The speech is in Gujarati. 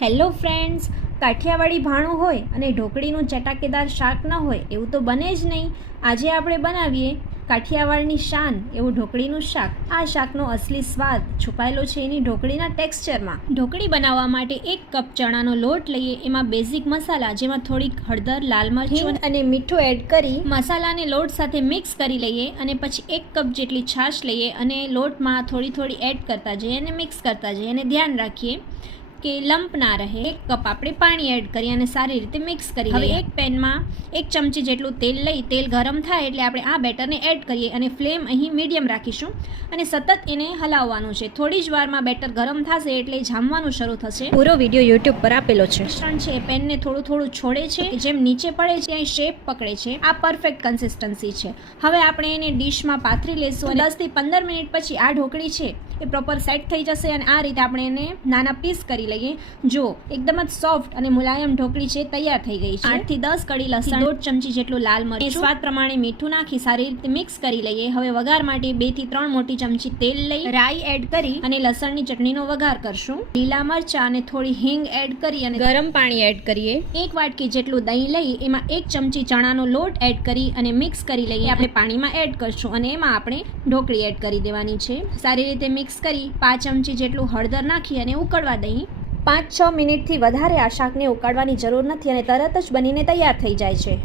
હેલો ફ્રેન્ડ્સ, કાઠિયાવાડી ભાણું હોય અને ઢોકળીનું ચટાકેદાર શાક ન હોય એવું તો બને જ નહીં. આજે આપણે બનાવીએ કાઠિયાવાડની શાન એવું ઢોકળીનું શાક. આ શાકનો અસલી સ્વાદ છુપાયેલો છે એની ઢોકળીના ટેક્સચરમાં. ઢોકળી બનાવવા માટે 1 કપ ચણાનો લોટ લઈએ, એમાં બેઝિક મસાલા જેમાં થોડીક હળદર, લાલ મરચું અને મીઠું એડ કરી મસાલાને લોટ સાથે મિક્સ કરી લઈએ અને પછી 1 કપ જેટલી છાશ લઈએ અને લોટમાં થોડી થોડી એડ કરતા જઈએ અને મિક્સ કરતા જઈએ અને ધ્યાન રાખીએ કે લંપ ના રહે. 1 કપ આપણે પાણી એડ કરી અને સારી રીતે મિક્સ કરી લઈએ. હવે એક પેનમાં 1 ચમચી જેટલું તેલ લઈ તેલ ગરમ થાય એટલે આપણે આ બેટરને એડ કરીએ અને ફ્લેમ અહીં મીડિયમ રાખીશું અને સતત એને હલાવવાનું છે. થોડી જ વારમાં બેટર ગરમ થશે એટલે જામવાનું શરૂ થશે. પૂરો વિડીયો યુટ્યુબ પર આપેલો છે. મિશ્રણ છે પેનને થોડું થોડું છોડે છે, જેમ નીચે પડે છે ત્યાં શેપ પકડે છે. આ પરફેક્ટ કન્સિસ્ટન્સી છે. હવે આપણે એને ડીશમાં પાથરી લેશું અને 10 થી 15 મિનિટ પછી આ ઢોકળી છે એ પ્રોપર સેટ થઈ જશે અને આ રીતે આપણે એને નાના પીસ કરી લઈએ. જો એકદમ જ સોફ્ટ અને મુલાયમ ઢોકળી છે તૈયાર થઈ ગઈ છે. 8 થી 10 કડી લસણ, 1.5 ચમચી જેટલું લાલ મરચું, સ્વાદ પ્રમાણે મીઠું નાખી સારી રીતે મિક્સ કરી લઈએ. હવે વઘાર માટે 2 થી 3 મોટી ચમચી તેલ લઈ રાઈ એડ કરી અને લસણની ચટણીનો વઘાર કરશું. લીલા મરચા અને થોડી હિંગ એડ કરી અને ગરમ પાણી એડ કરીએ. 1 વાટકી જેટલું દહીં લઈ એમાં 1 ચમચી ચણાનો લોટ એડ કરી અને મિક્સ કરી લઈએ. આપણે પાણીમાં એડ કરશું અને એમાં આપણે ઢોકળી એડ કરી દેવાની છે. સારી રીતે મિક્સ કરી 5 ચમચી જેટલું હળદર નાખી અને ઉકળવા દહીં. 5-6 મિનિટથી વધારે આ શાકને ઉકાળવાની જરૂર નથી અને તરત જ બનીને તૈયાર થઈ જાય છે.